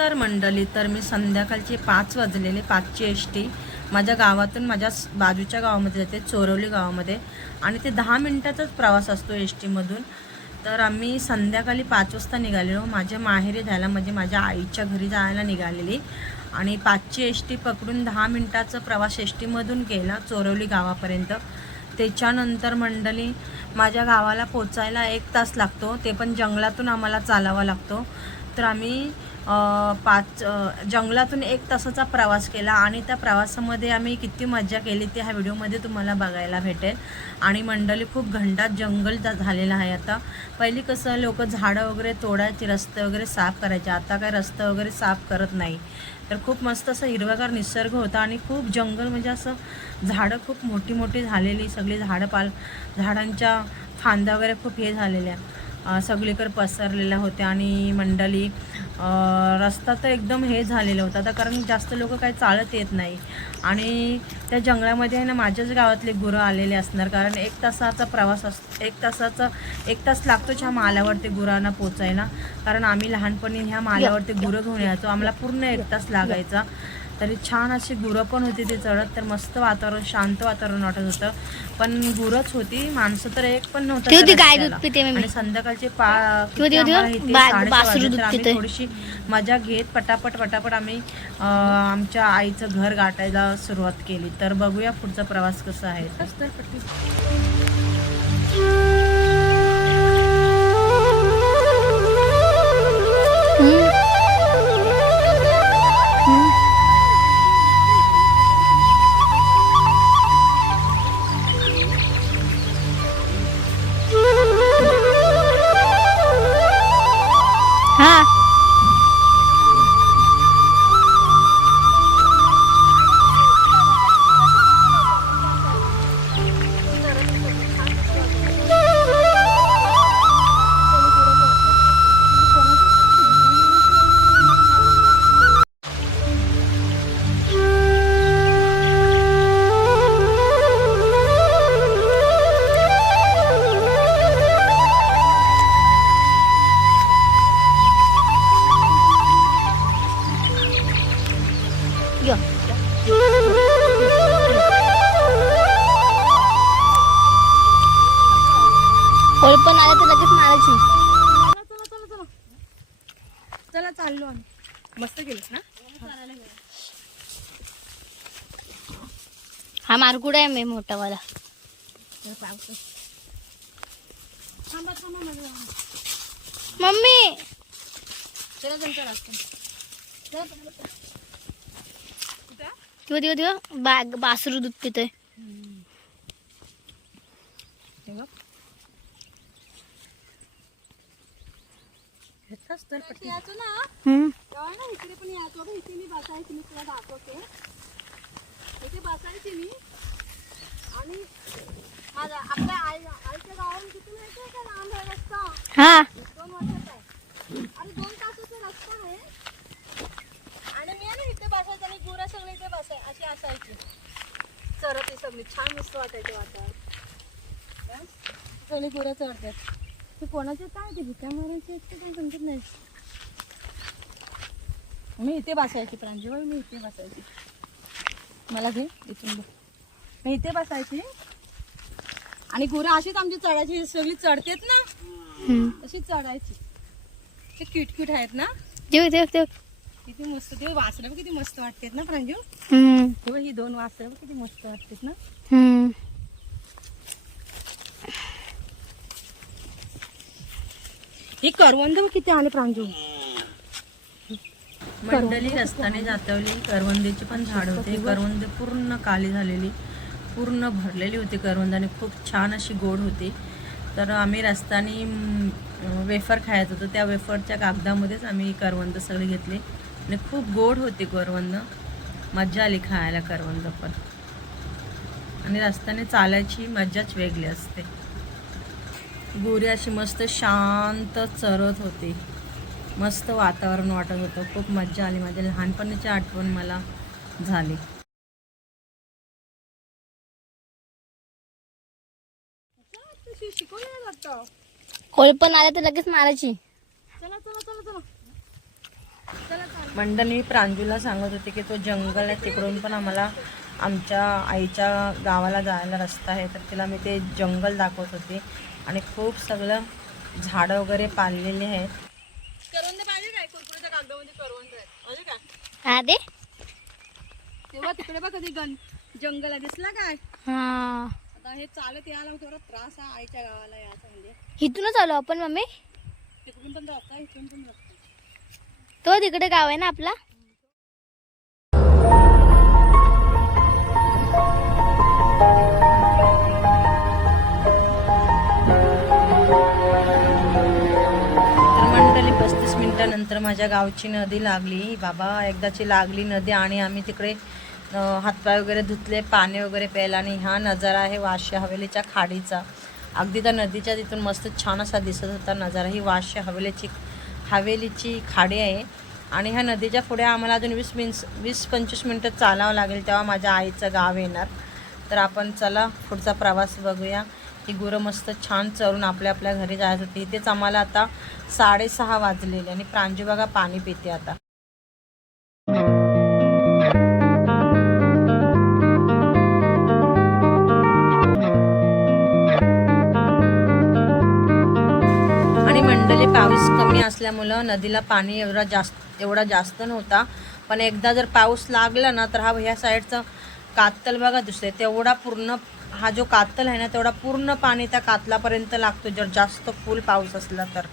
तर मंडळी तर मी संध्याकाळचे पाच वाजलेले पाचची एस टी माझ्या गावातून माझ्या बाजूच्या गावामध्ये जाते चोरवली गावामध्ये. आणि ते दहा मिनटाचाच प्रवास असतो एस टीमधून तर आम्ही संध्याकाळी पाच वाजता निघालेलो. माझ्या माहेरी जायला म्हणजे माझ्या आईच्या घरी जायला निघालेली. आणि पाचची एस टी पकडून दहा मिनटाचा प्रवास एस टीमधून केला चोरवली गावापर्यंत. त्याच्यानंतर मंडळी माझ्या गावाला पोचायला एक तास लागतो. ते पण जंगलातून आम्हाला चालावा लागतो. तर आम्ही पाच जंगलातून एक तासाचा प्रवास केला आणि त्या प्रवासामध्ये आम्ही किती मजा केली ते ह्या व्हिडिओमध्ये तुम्हाला बघायला भेटेल. आणि मंडळी खूप घंटात जंगल झालेलं आहे आता. पहिली कसं लोक झाडं वगैरे तोडायचे रस्ते वगैरे साफ करायचे. आता काय रस्ते वगैरे साफ करत नाही. तर खूप मस्त असं हिरवागार निसर्ग होता आणि खूप जंगल म्हणजे असं झाडं खूप मोठी मोठी झालेली. सगळी झाडं पाल झाडांच्या फांद्या वगैरे खूप हे झालेल्या. सगळीकडे पसरलेल्या होत्या आणि मंडळी रस्ता तर एकदम हे झालेलं होतं. आता कारण जास्त लोक काही चालत येत नाही. आणि त्या जंगलामध्ये आहे ना माझ्याच गावातले गुरं आलेले असणार. कारण एक तासाचा प्रवास अस एक तासाचा एक तास लागतोच ह्या माल्यावर ते गुरांना पोचायला. कारण आम्ही लहानपणी ह्या माल्यावर ते गुरं घेऊन यायचो. आम्हाला पूर्ण एक तास लागायचा. तरी छान अशी गुरं पण होती ते चढत तर मस्त वातावरण शांत वातावरण वाटत होतं. पण गुरंच होती माणसं तर एक पण नव्हतं संध्याकाळचे हो? थोडीशी मजा घेत पटापट पटापट आम्ही अं, आमच्या आईचं घर गाठायला सुरुवात केली. तर बघूया पुढचा प्रवास कसा आहे. तर हा. कोळ पण आलं तर लगेच मारायची. चला चाललो आम्ही. मस्त गेलीस ना? हा मारकुड आहे मी मोठावाला मम्मी! चला रस्ता. दिव दिव दिव बा बासरू दूध पितोय. हे तर पट्टी. हम्म. इकडे पण यायचो. बघ इथे मी बसायची मी तुला दाखवते. इथे बसायची मी. आणि माझा आपल्या आई आईच्या गावाला किती माहिती आहे का? लांब आहे रस्ता? हा दोन वर्षाचा आहे अरे दोन तासाचा रस्ता आहे आणि मी आहे ना इथे बसायचं आणि गुरं सगळे इथे बसाय अशी असायची. चरत सगळी छान मस्त वाटायचे हं? सगळी गुरं चढतात ते कोणाचे काय ते भिका मारायचे ते काही समजत नाही. मी इथे बसायची प्रांजूबाई मी इथे बसायची. मला घे इथून बघ मी इथे बसायची. आणि गुरं अशीच आमची चढायची सगळी चढतेत ना. तशी चढायची. ते किटकिट आहेत ना? दिव दिव दिव. किती मस्त ते वासरं किती मस्त वाटतात ना प्रांजू. तेव्हा ही दोन वासरं किती मस्त वाटतात ना. ही करवंद किती आले प्रांजू? मंडळी रस्त्याने जातवली करवंदीची पण झाड होते. करवंद पूर्ण काली झालेली पूर्ण भरलेली होती करवंद आणि खूप छान अशी गोड होती. तर आम्ही रस्त्याने वेफर खायचं होतं. त्या वेफरच्या कागदामध्येच आम्ही करवंद सगळे घेतले. आणि खूप गोड होती करवंद. मज्जा आली खायला करवंद पण. आणि रस्त्याने चालायची मज्जाच वेगळी असते. गोरी अशी मस्त शांत चरत होती. मस्त वातावरण वाटत होतं. खूप मज्जा आली. माझ्या लहानपणीची आठवण मला झाली. कोळ पण आलं तर लगेच मारायची. चला चला चला चला. मंडळ मी प्रांजूला सांगत होते की तो जंगल आहे तिकडून पण आम्हाला आमच्या आईच्या गावाला जायला रस्ता आहे. तर तिला मी ते जंगल दाखवत होते. आणि खूप सगळं झाडं वगैरे पाळलेली आहेत तेव्हा तिकडे बघ कधी गण जंगल दिसला काय? हा. आता हे चालत यायला थोडा त्रास आहे आईच्या गावाला यायचा म्हणजे. इथूनच आलो आपण मम्मी. तिकडून पण आहे, इथून पण आहे. तो तिकडे गाव आहे ना आपला? तर पस्तीस मिनिटानंतर माझ्या गावची नदी लागली. बाबा एकदाची लागली नदी आणि आम्ही तिकडे हातपाय वगैरे धुतले पाणी वगैरे प्यायला आणि हा नजारा आहे वाशी हवेलीच्या खाडीचा. अगदी त्या नदीच्या तिथून मस्त छान असा दिसत होता नजारा. ही वाशी हवेलीची हवेलीची खाडी आहे. आणि ह्या नदीच्या पुढे आम्हाला अजून वीस मिन्स वीस पंचवीस मिनटं चालावं लागेल तेव्हा माझ्या आईचं गाव येणार. तर आपण चला पुढचा प्रवास बघूया. ही गुरं मस्त छान चरून आपल्या आपल्या घरी जायचं होती. इथेच आम्हाला आता साडेसहा वाजलेले आणि प्रांजू बघा पाणी पिते आता. कमी असल्यामुळं नदीला पाणी एवढा जास्त एवढा जास्त नव्हता. पण एकदा जर पाऊस लागला ना तर हा ह्या साईडचा कातल बघा दुसरे तेवढा पूर्ण हा जो कातल आहे ना तेवढा पूर्ण पाणी त्या कातलापर्यंत लागतो. जर जास्त फुल पाऊस असला तर.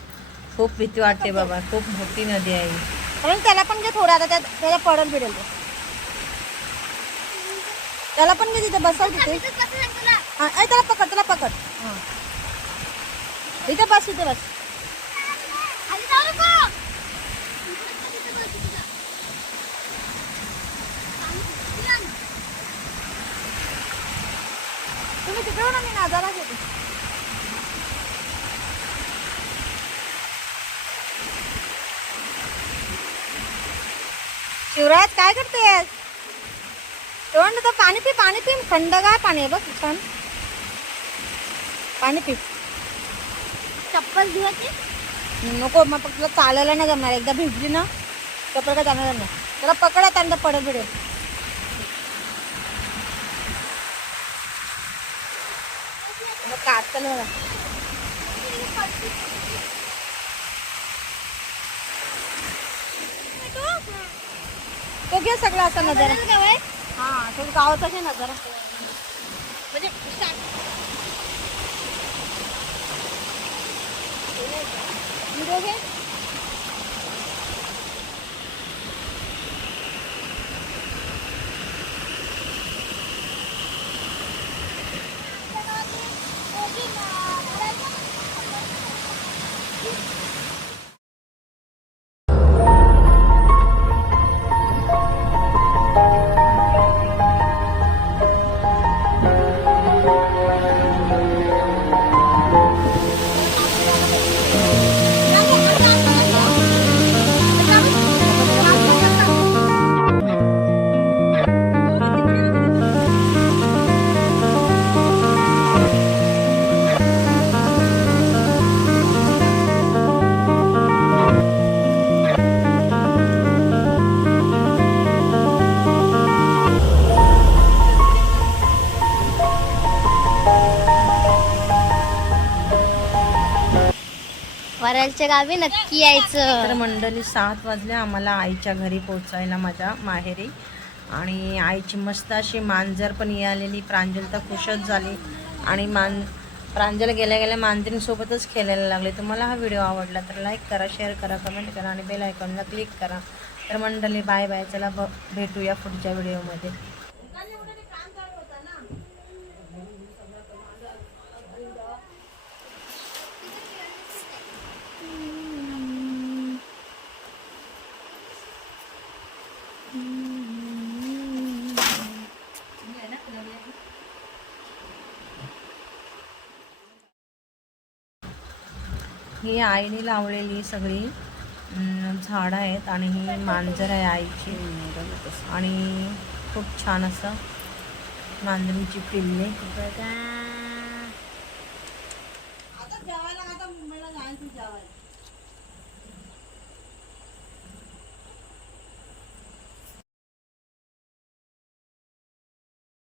खूप भीती वाटते बाबा खूप मोठी नदी आहे म्हणून त्याला पण घे थोडं आता त्यात त्याला पडल बिडेल त्याला पण घे तिथे बसल तिथे. हा, त्याला पकड त्याला पकड. हा. इथे बस इथे बस. हो ना मी नादाला घेते शिवराज काय करतेस? तोंड तर पाणी पी पाणी पी थंडगार पाणी आहे बघ छान. पाणी पी. चप्पल धुवायची नको मग तुला चालायला नाही जमणार. एकदा भिजली ना चप्पल काय जाणार जमणार त्याला पकडा त्यांना पडेल बिडेल. बघा तो घे सगळा असा नजारा. आहे? हा तो गावाचा घे नजारा. म्हणजे व्हिडिओ घे. नारळच्या गावी नक्की तर मंडळी सात वाजले आम्हाला आईच्या घरी पोचायला माझ्या माहेरी. आणि आईची मस्त अशी मांजर पण आलेली प्रांजल तर खुशच झाली. आणि मान प्रांजल गेल्या गेल्या मांजरींसोबतच खेळायला लागले. तुम्हाला हा व्हिडिओ आवडला तर लाईक करा शेअर करा कमेंट करा आणि बेल आयकॉनला क्लिक करा. तर मंडळी बाय बाय चला ब भेटूया पुढच्या व्हिडिओमध्ये ही आईने लावलेली सगळी झाडं आहेत आणि ही मांजर आहे आईची. आणि खूप छान असं मांजरीची पिल्ले. आता